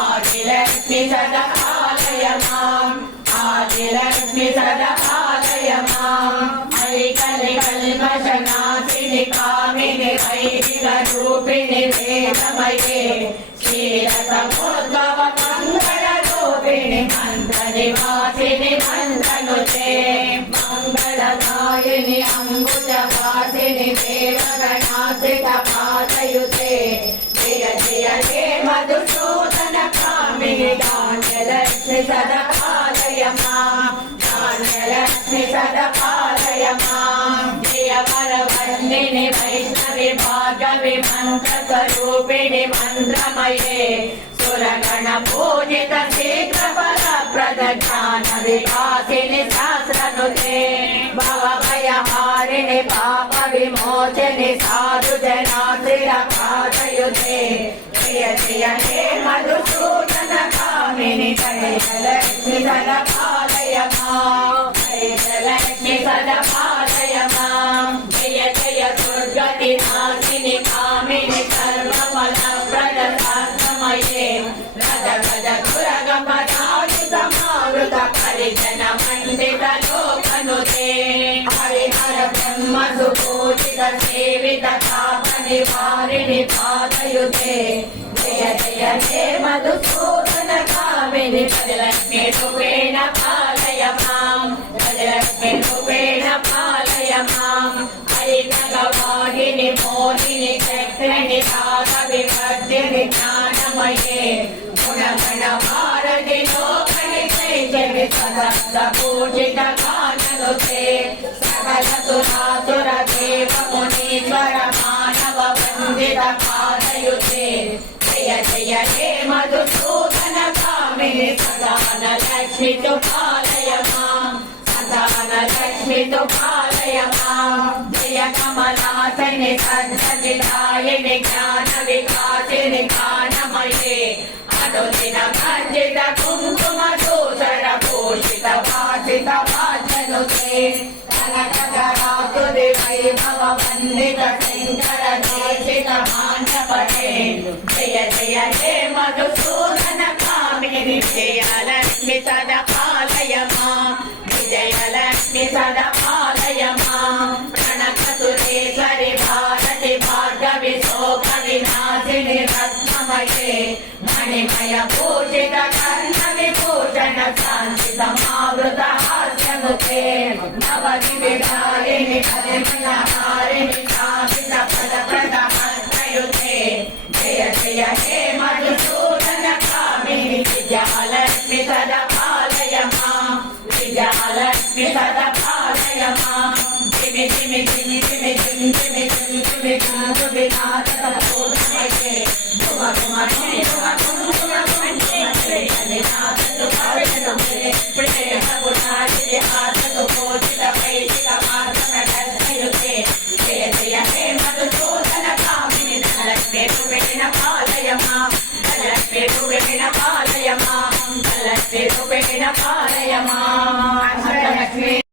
ఆదిలక్ష్మి సద పాలయ మాం ఆదిలక్ష్మి సద పాలయ మాం ఐకలి కల్మశనాశిని కామిని వైదిక రూపిణి వేదమయే క్షీరసముద్భవ మంగళ ధాన్యలక్ష్మి సదపాలయ మాం ధాన్యలక్ష్మి సదపాలయ మాం జయ వైష్ణవి భాగవి మంత్ర స్వరూపిణి మంత్రమయే. సురగణ పూజిత శీఘ్ర ఫల ప్రద జ్ఞాన వికాసిని శాస్త్రనుతే. భవభయ పాప విమోచని సాధు జనాశ్రియ పాదయుతే. జయ జయ హే మధుసూదన కామిని కైలక్ష్మి సద పాలయ కైలక్ష్మి సద పాలయ జయ జయ దుర్గతి నాశిని కామిని సర్వఫల ప్రద రద సమావృత పరిజన మండిత లోకనుతే బ్రహ్మ సుపూజిత సేవిత కాపని వారిని పాదయుతే జయ జయ హే మధు కామిని పదలక్ష్మి రూపేణ పాలయ మాం పదలక్ష్మి రూపేణ పాలయ మాం ఐనగవాహిని మోహిని చక్రిణి రాగ వివర్ధిని జ్ఞానమయే. గుణగణ భారతి లోకని చైతన్య సదస్త పూజిత కాననుతే సకల సురాసుర దేవ మునీశ్వర మానవ వందిత పాదయుతే జయ లక్ష్మి తు సదాన జయ కమలాసని జ్ఞాన వికాసిని జ్ఞానమయే అనుదిన కుంకుమ దూసర వైభవ వందిత శంకర మాండపటే జయ జయ హే మధుసూదన కామిని విజయలక్ష్మి సద పాలయ విజయలక్ష్మి సద పాలయ మా భారతి భార్గవి శోభ వినాశిని రత్నమయే మణిమయ పూజిత కర్ణ విభూషణ శాంతి సమావృత హాస్యముతే నవ వివిధారిణి పరిమళ me.